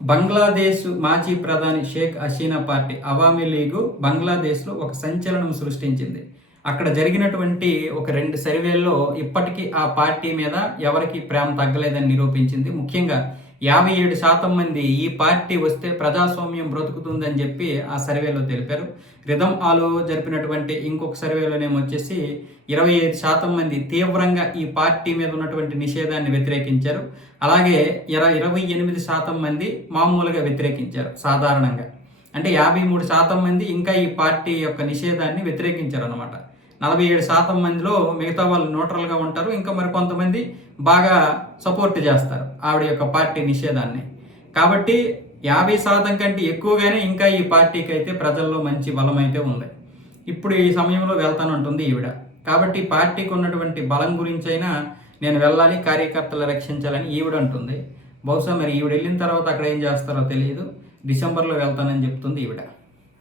బంగ్లాదేశ్ మాజీ ప్రధాని షేక్ హసీనా పార్టీ అవామీ లీగు బంగ్లాదేశ్లో ఒక సంచలనం సృష్టించింది. అక్కడ జరిగినటువంటి ఒక 2 సర్వేల్లో ఇప్పటికీ ఆ పార్టీ మీద ఎవరికి ప్రేమ తగ్గలేదని నిరూపించింది. ముఖ్యంగా 57% మంది ఈ పార్టీ వస్తే ప్రజాస్వామ్యం బ్రతుకుతుందని చెప్పి ఆ సర్వేలో తెలిపారు. రిధమ్ ఆలో జరిపినటువంటి ఇంకొక సర్వేలోనేమో వచ్చేసి 25% మంది తీవ్రంగా ఈ పార్టీ మీద ఉన్నటువంటి నిషేధాన్ని వ్యతిరేకించారు. అలాగే 28% మంది మామూలుగా వ్యతిరేకించారు సాధారణంగా. అంటే 53% మంది ఇంకా ఈ పార్టీ యొక్క నిషేధాన్ని వ్యతిరేకించారు అనమాట. 47% మందిలో మిగతా వాళ్ళు న్యూట్రల్గా ఉంటారు. ఇంకా మరి కొంతమంది బాగా సపోర్ట్ చేస్తారు ఆవిడ యొక్క పార్టీ నిషేధాన్ని. కాబట్టి 50% కంటే ఎక్కువగానే ఇంకా ఈ పార్టీకి అయితే ప్రజల్లో మంచి బలం అయితే ఉంది. ఇప్పుడు ఈ సమయంలో వెళ్తానంటుంది ఈవిడ. కాబట్టి పార్టీకి ఉన్నటువంటి బలం గురించి అయినా నేను వెళ్ళాలి, కార్యకర్తలు రక్షించాలని ఈవిడ అంటుంది. బహుశా మరి ఈవిడ వెళ్ళిన తర్వాత అక్కడ ఏం చేస్తారో తెలియదు. డిసెంబర్లో వెళ్తానని చెప్తుంది ఈవిడ.